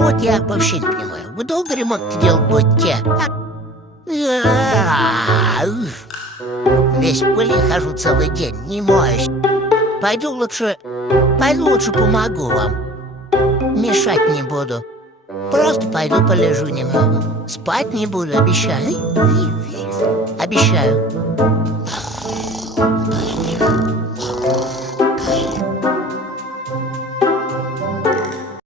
Вот я вообще не понимаю. Вы долго ремонт делать будете? Весь в пыли хожу целый день, не моюсь. Пойду лучше помогу вам. Мешать не буду. Просто пойду полежу немного. Спать не буду, обещаю. Обещаю.